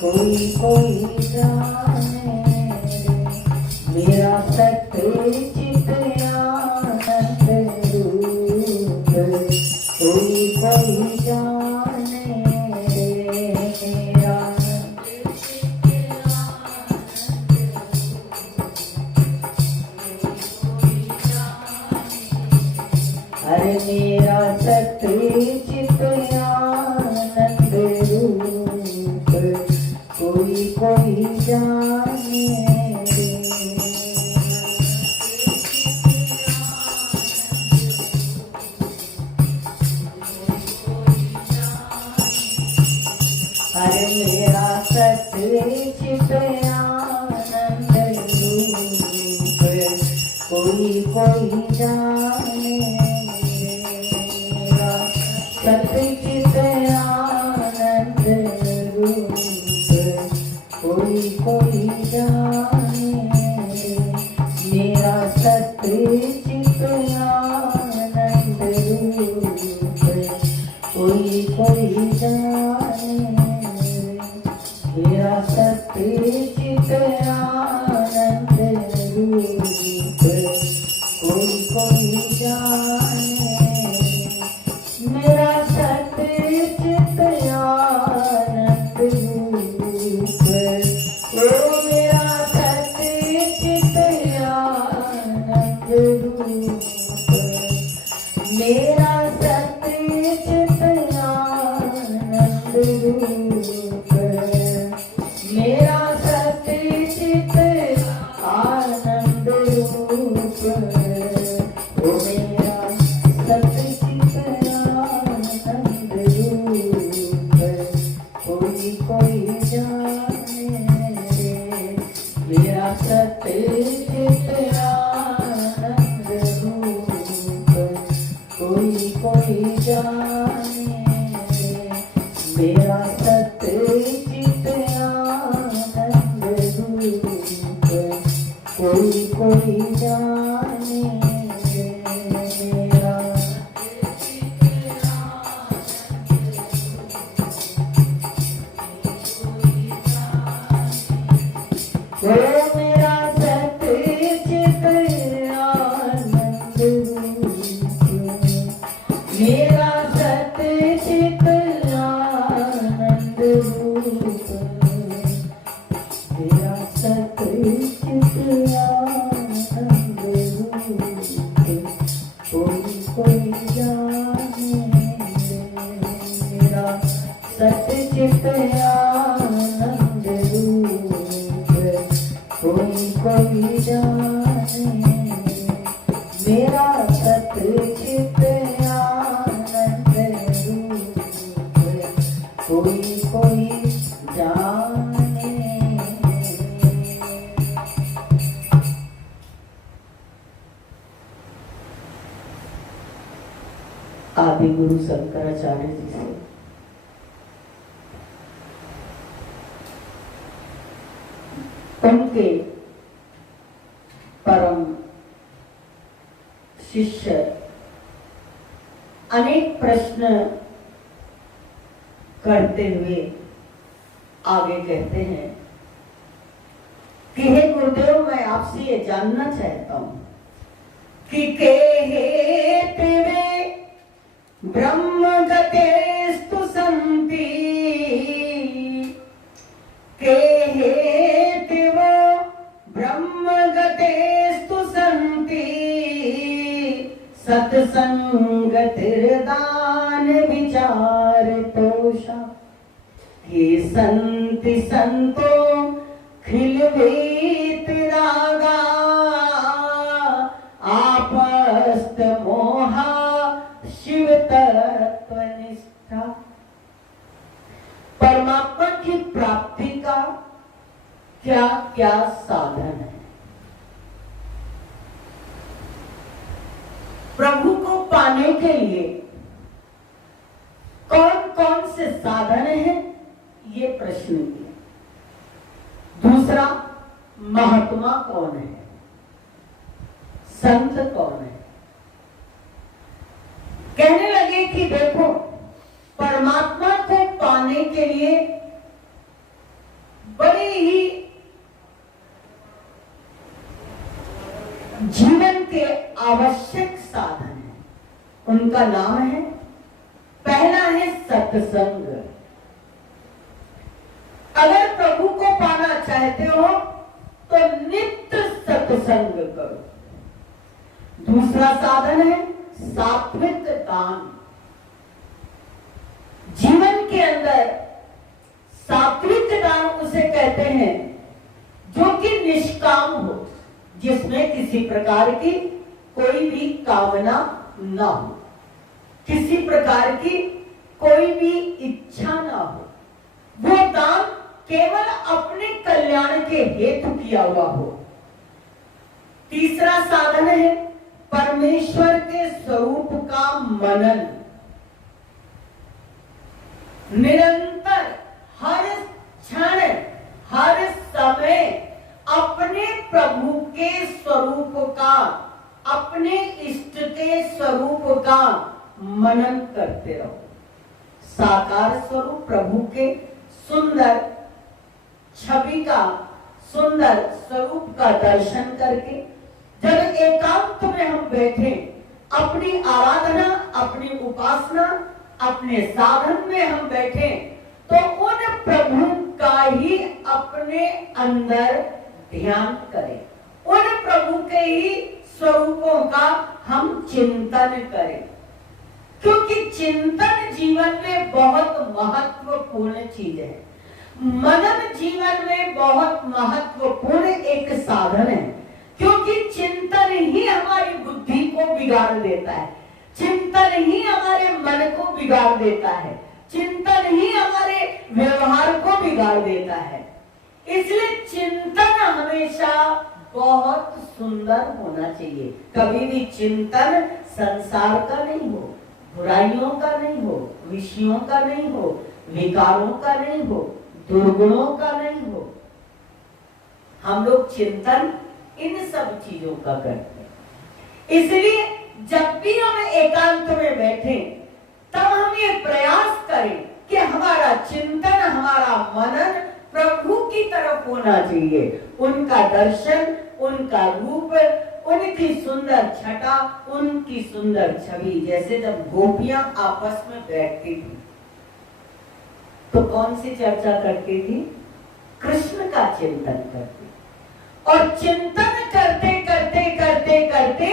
कोई कोई जाने मेरा सत्य चित आनंद रूप, कोई कोई जाने मेरा अरे मेरा सत्य चित आनंद रूप, कोई कोई जाने अरे मेरा सत्य चित आनंद रूप, कोई कोई जाने मेरा सत्य चित आनंद रूप, कोई कोई जाने मेरा सत्य चित आनंद रूप, कोई कोई जाने मेरा सत्य चित आनंद रूप, कोई कोई जाने मेरा सत्य चित आनंद रूप, ओ मेरा सत्य चित आनंद रूप, मेरा सत्य चित आनंद रूप, मेरा सत्य चित आनंद रूप, ओ मेरा सत्य चित आनंद रूप, कोई कोई जाने मेरा सत्य चित आनंद रूप, कोई कोई जाने मेरा सत्य चित आनंद रूप, कोई कोई जाने मेरा ओ मेरा सत्य चित आनंद रूप, मेरा सत्य चित आनंद रूप, मेरा सत्य चित आनंद रूप, कोई कोई जाने मेरा सत्य चित आनंद रूप, कोई कोई जाने मेरा सत्य चित आनंद रूप, कोई कोई जाने। आदि गुरु शंकराचार्य जी से उनके परम शिष्य अनेक प्रश्न करते हुए आगे कहते हैं कि हे गुरुदेव, मैं आपसे ये जानना चाहता हूं कि के हेतवे ब्रह्म गतेस्तु सन्ति, के हेतवो ब्रह्म गतेस्तु सन्ति, सत्संगतिर्दान विचार तोषा, के संति संतो खिलवेत रागा, आपस्त मोहा शिव तत्व निष्ठा। परमात्मा की प्राप्ति का क्या क्या साधन है? प्रभु को पाने के लिए कौन कौन से साधन हैं, ये प्रश्न किया। दूसरा, महात्मा कौन है, संत कौन है? कहने लगे कि देखो, परमात्मा को उनका नाम है, पहला है सत्संग। अगर प्रभु को पाना चाहते हो तो नित्य सत्संग करो। दूसरा साधन है सात्विक दान। जीवन के अंदर सात्विक दान उसे कहते हैं जो कि निष्काम हो, जिसमें किसी प्रकार की कोई भी कामना ना हो, किसी प्रकार की कोई भी इच्छा ना हो, वो दान केवल अपने कल्याण के हेतु किया हुआ हो। तीसरा साधन है परमेश्वर के स्वरूप का मनन। निरंतर हर क्षण हर समय अपने प्रभु के स्वरूप का, अपने इष्ट के स्वरूप का मनन करते रहो। साकार स्वरूप प्रभु के सुंदर छवि का, सुंदर स्वरूप का दर्शन करके जब एकांत में हम बैठे, अपनी आराधना, अपनी उपासना, अपने साधन में हम बैठे, तो उन प्रभु का ही अपने अंदर ध्यान करें, उन प्रभु के ही स्वरूपों का हम चिंतन करें, क्योंकि चिंतन जीवन में बहुत महत्वपूर्ण चीज है। मनन जीवन में बहुत महत्वपूर्ण एक साधन है, क्योंकि चिंतन ही हमारी बुद्धि को बिगाड़ देता है, चिंतन ही हमारे मन को बिगाड़ देता है, चिंतन ही हमारे व्यवहार को बिगाड़ देता है। इसलिए चिंतन हमेशा बहुत सुंदर होना चाहिए। कभी भी चिंतन संसार का नहीं हो, बुराइयों का नहीं हो, विषयों का नहीं हो, विकारों का नहीं हो, दुर्गुणों का नहीं हो। हम लोग चिंतन इन सब चीजों का करते हैं। इसलिए जब भी हम एकांत में बैठे, तब हम ये प्रयास करें कि हमारा चिंतन, हमारा मनन प्रभु की तरफ होना चाहिए। उनका दर्शन, उनका रूप, उनकी सुंदर छटा, उनकी सुंदर छवि। जैसे जब गोपियां आपस में बैठती थी तो कौन सी चर्चा करती थी? कृष्ण का चिंतन करती, और चिंतन करते करते करते करते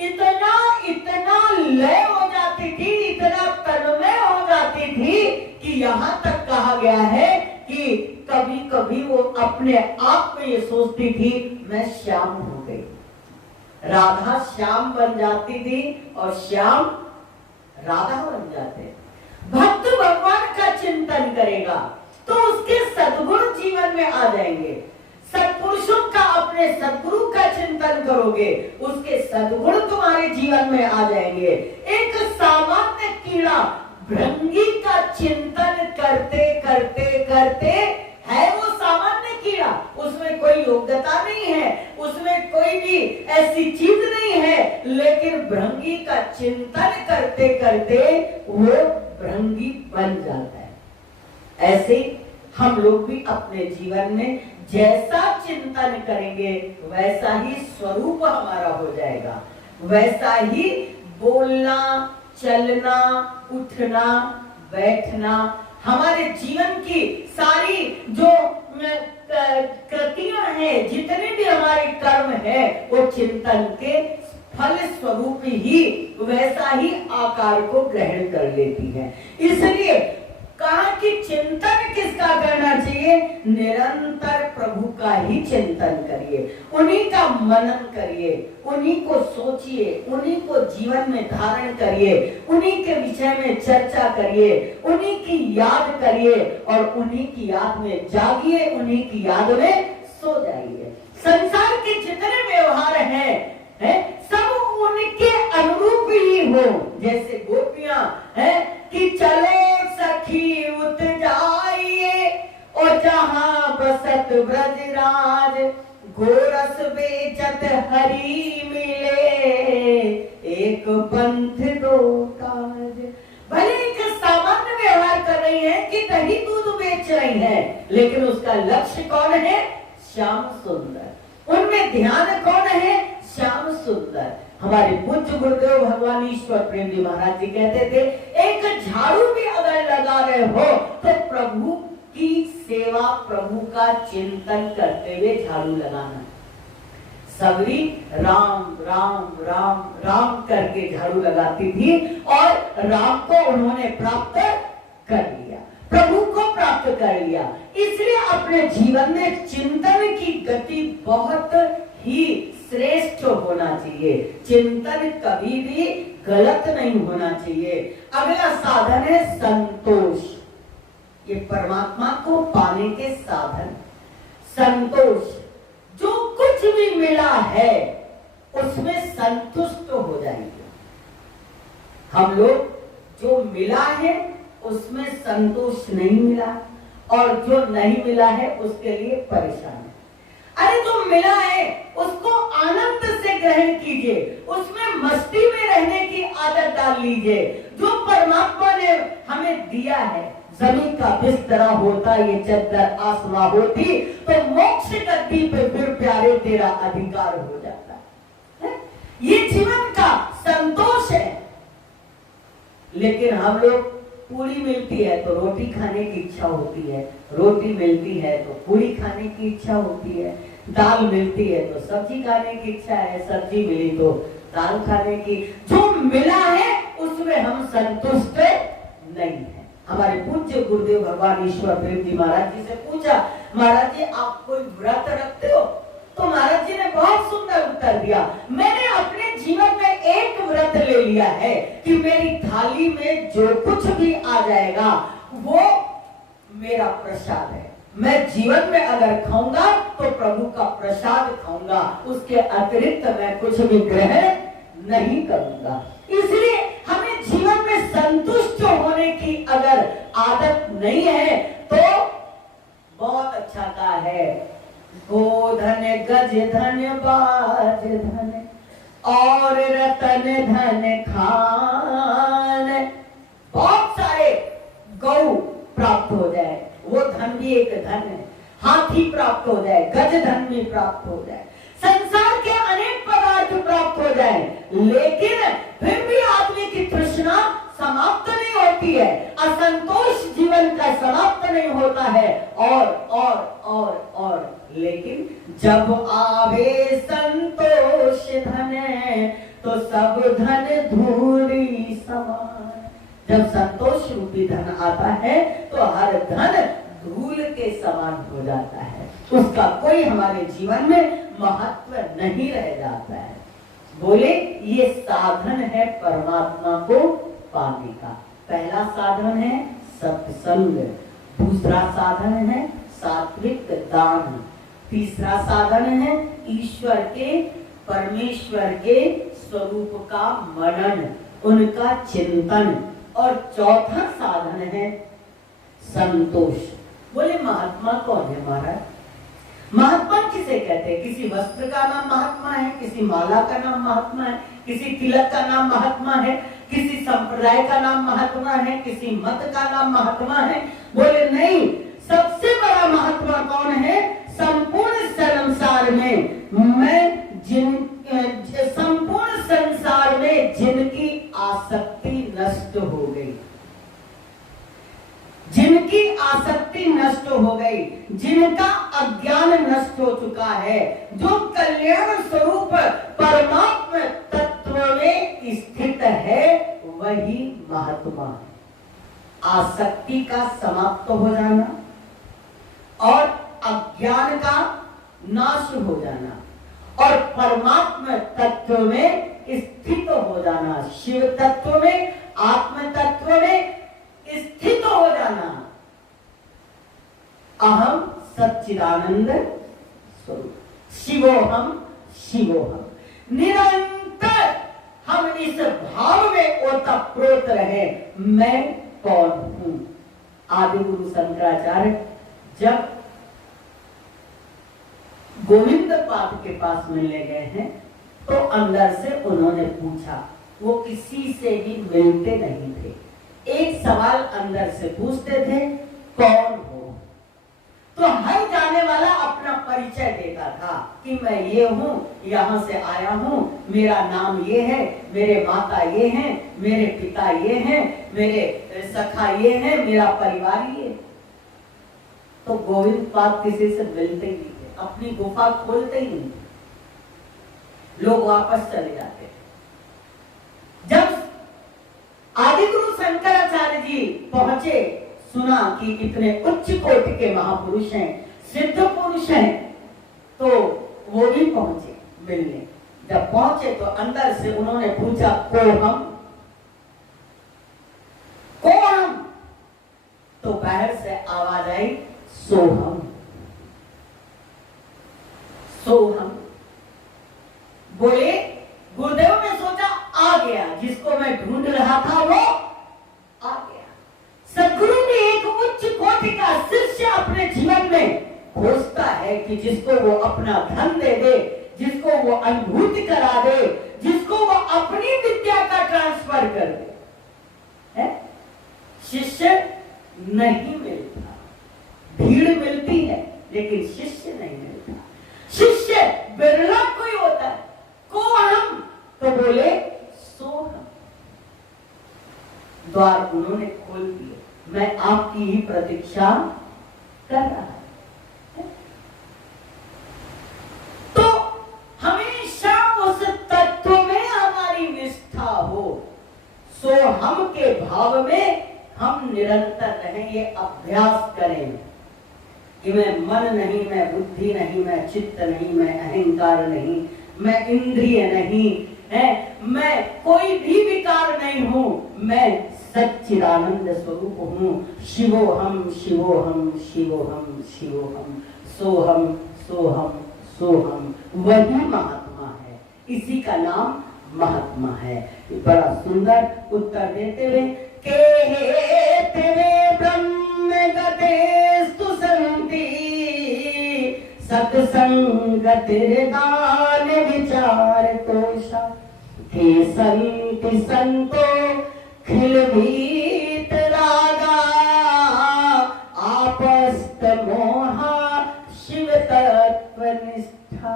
इतना इतना लय हो जाती थी, इतना तन्मय हो जाती थी कि यहाँ तक कहा गया है कि कभी कभी वो अपने आप में ये सोचती थी मैं श्याम हो गई। राधा श्याम बन जाती थी और श्याम राधा बन जाते। भक्त भगवान का चिंतन करेगा तो उसके सद्गुण जीवन में आ जाएंगे। सत्पुरुषों का, अपने सद्गुरु का चिंतन करोगे, उसके सद्गुण तुम्हारे जीवन में आ जाएंगे। एक सामान्य कीड़ा भृंगी का चिंतन करते करते करते है वो सामान्य कीड़ा, उसमें कोई योग्यता नहीं है, उसमें कोई भी ऐसी चीज नहीं है, लेकिन भृंगी का चिंतन करते करते वो भृंगी बन जाता है। ऐसे हम लोग भी अपने जीवन में जैसा चिंतन करेंगे वैसा ही स्वरूप हमारा हो जाएगा, वैसा ही बोलना, चलना, उठना, बैठना, हमारे जीवन की सारी जो कृतियां हैं, जितने भी हमारे कर्म है, वो चिंतन के फल स्वरूप ही वैसा ही आकार को ग्रहण कर लेती है। इसलिए कहा कि चिंतन किसका करना चाहिए? निरंतर प्रभु का ही चिंतन करिए, उन्हीं का मनन करिए, उन्हीं को सोचिए, उन्हीं को जीवन में धारण करिए, उन्हीं के विषय में चर्चा करिए, उन्हीं की याद करिए और उन्हीं की याद में जागिए, उन्हीं की याद में सो जाइए। संसार के जितने व्यवहार हैं सब उनके अनुरूप ही हो। जैसे गोपियां हैं कि चलो सखी उत जाइए और जहां बसत ब्रजराज, गोरस बेचत हरि मिले, एक पंथ दो काज। भले एक सामान्य व्यवहार कर रही है कि दही दूध बेच रही है, लेकिन उसका लक्ष्य कौन है? श्याम सुंदर। उनमें ध्यान कौन है? श्याम सुंदर। हमारे पूज्य गुरुदेव भगवान ईश्वर प्रेम जी महाराज जी कहते थे, एक झाड़ू भी अगर लगा रहे हो तो प्रभु की सेवा, प्रभु का चिंतन करते हुए झाड़ू लगाना। सबरी राम राम राम राम करके झाड़ू लगाती थी और राम को उन्होंने प्राप्त कर लिया, प्रभु को प्राप्त कर लिया। इसलिए अपने जीवन में चिंतन की गति बहुत ही श्रेष्ठ होना चाहिए। चिंतन कभी भी गलत नहीं होना चाहिए। अगला साधन है संतोष। ये परमात्मा को पाने के साधन। संतोष, जो कुछ भी मिला है उसमें संतुष्ट हो जाएंगे। हम लोग जो मिला है उसमें संतोष नहीं मिला और जो नहीं मिला है उसके लिए परेशान है। अरे जो मिला है उसको आनंद से ग्रहण कीजिए, उसमें मस्ती में रहने की आदत डाल लीजिए। जो परमात्मा ने हमें दिया है, जमीन का बिस्तरा होता ये चद्दर आसमां होती तो मोक्ष गद्दी पे फिर प्यारे तेरा अधिकार हो जाता है। ये जीवन का संतोष है। लेकिन हम लोग पूरी मिलती है तो रोटी खाने की इच्छा होती है, रोटी मिलती है तो पूरी खाने की इच्छा होती है, दाल मिलती है तो सब्जी खाने की इच्छा है, सब्जी मिली तो दाल खाने की। जो मिला है उसमें हम संतुष्ट नहीं है। हमारे पूज्य गुरुदेव भगवान ईश्वर प्रेम जी महाराज जी से पूछा, महाराज जी आप कोई व्रत रखते हो? तो महाराज जी ने बहुत सुंदर उत्तर दिया, मैंने अपने जीवन में एक व्रत ले लिया है कि मेरी थाली में जो कुछ भी आ जाएगा वो मेरा प्रसाद है। मैं जीवन में अगर खाऊंगा तो प्रभु का प्रसाद खाऊंगा, उसके अतिरिक्त मैं कुछ भी ग्रहण नहीं करूंगा। इसलिए हमें जीवन में संतुष्ट होने की अगर आदत नहीं है तो बहुत अच्छा का है, गोधन गज धन बाज धन और रतन धन खान। बहुत सारे गौ प्राप्त हो जाए, वो धन भी एक धन है। हाथी प्राप्त हो जाए, गज धन भी प्राप्त हो जाए, संसार के अनेक पदार्थ प्राप्त हो जाए, लेकिन फिर भी आदमी की तृष्णा समाप्त नहीं होती है, असंतोष जीवन का समाप्त नहीं होता है। और लेकिन जब आवे संतोष धन तो सब धन धूरी समान। जब संतोष रूपी धन आता है तो हर धन धूल के समान हो जाता है, उसका कोई हमारे जीवन में महत्व नहीं रह जाता है। बोले ये साधन है परमात्मा को पाने का। पहला साधन है सत्संग, दूसरा साधन है सात्विक दान, तीसरा साधन है ईश्वर के, परमेश्वर के स्वरूप का मनन, उनका चिंतन, और चौथा साधन है संतोष। बोले महात्मा कौन है महाराज? महात्मा किसे कहते हैं? किसी वस्त्र का नाम महात्मा है, किसी माला का नाम महात्मा है, किसी तिलक का नाम महात्मा है, किसी संप्रदाय का नाम महात्मा है, किसी मत का नाम महात्मा है? बोले नहीं, सबसे बड़ा महात्मा कौन है? संपूर्ण संसार में संपूर्ण संसार में जिनकी आसक्ति नष्ट हो गई, जिनकी आसक्ति नष्ट हो गई, जिनका अज्ञान नष्ट हो चुका है, जो कल्याण स्वरूप परमात्मा तत्व में स्थित है, वही महात्मा है। आसक्ति का समाप्त हो जाना और अज्ञान का नाश हो जाना और परमात्मा तत्व में स्थित हो जाना, शिव तत्व में, आत्म तत्व में स्थित हो जाना। अहम सच्चिदानंद स्वरूप, शिवोहम शिवोहम। निरंतर हम इस भाव में ओतप्रोत रहे, मैं कौन हूं। आदि गुरु शंकराचार्य जब गोविंद पाद के पास मिलने गए हैं तो अंदर से उन्होंने पूछा, वो किसी से भी मिलते नहीं थे, एक सवाल अंदर से पूछते थे, कौन हो? तो हर जाने वाला अपना परिचय देता था कि मैं ये हूं, यहां से आया हूं, मेरा नाम ये है, मेरे माता ये हैं, मेरे पिता ये हैं, मेरे सखा ये हैं, मेरा परिवार ये। तो गोविंद पाद किसी से मिलते ही नहीं थे, अपनी गुफा खोलते ही नहीं, लोग वापस चले जाते। जब आदिगुरु शंकराचार्य जी पहुंचे, सुना कि इतने उच्च कोटि के महापुरुष हैं, सिद्ध पुरुष हैं, तो वो भी पहुंचे मिलने। जब पहुंचे तो अंदर से उन्होंने पूछा, को हम? तो बाहर से आवाज आई, सोहम। बोले, गुरुदेव ने सोचा आ गया, जिसको मैं ढूंढ रहा था वो आ गया। सदगुरु ने एक उच्च कोटि का शिष्य अपने जीवन में खोजता है कि जिसको वो अपना धन दे दे, जिसको वो अनुभूति करा दे, जिसको वो अपनी विद्या का ट्रांसफर कर दे। है? शिष्य नहीं मिलता, भीड़ मिलती है लेकिन शिष्य नहीं मिलता। शिष्य बिरला कोई होता है। को हम? तो बोले सोहम। द्वार उन्होंने खोल दिए, मैं आपकी ही प्रतीक्षा कर रहा हूं। तो हमेशा उस तत्व में हमारी निष्ठा हो, सो हम के भाव में हम निरंतर रहें, ये अभ्यास करें कि मैं मन नहीं, मैं बुद्धि नहीं, मैं चित्त नहीं, मैं अहंकार नहीं, मैं इंद्रिय नहीं है, मैं कोई भी विकार नहीं हूं, मैं सच्चिदानंद स्वरूप हूं। शिवोहम शिवोहम शिवोहम शिवोहम, सोहम सोहम सोहम, वही महात्मा है, इसी का नाम महात्मा है। बड़ा सुंदर उत्तर देते हुए, के ब्रह्म गतेस्तु संति सत्संगतिर्दान विचार तोषा, के संति संतो खिल भीत रागा, आपस्त मोहा शिव तत्व निष्ठा।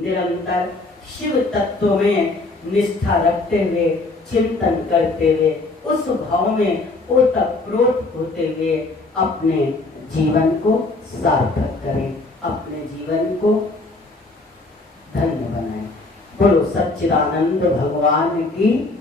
निरंतर शिव तत्व में निष्ठा रखते हुए, चिंतन करते हुए, उस भाव में ओतप्रोत होते हुए अपने जीवन को सार्थक करें, अपने जीवन को धन्य बनाएं। बोलो सच्चिदानंद भगवान की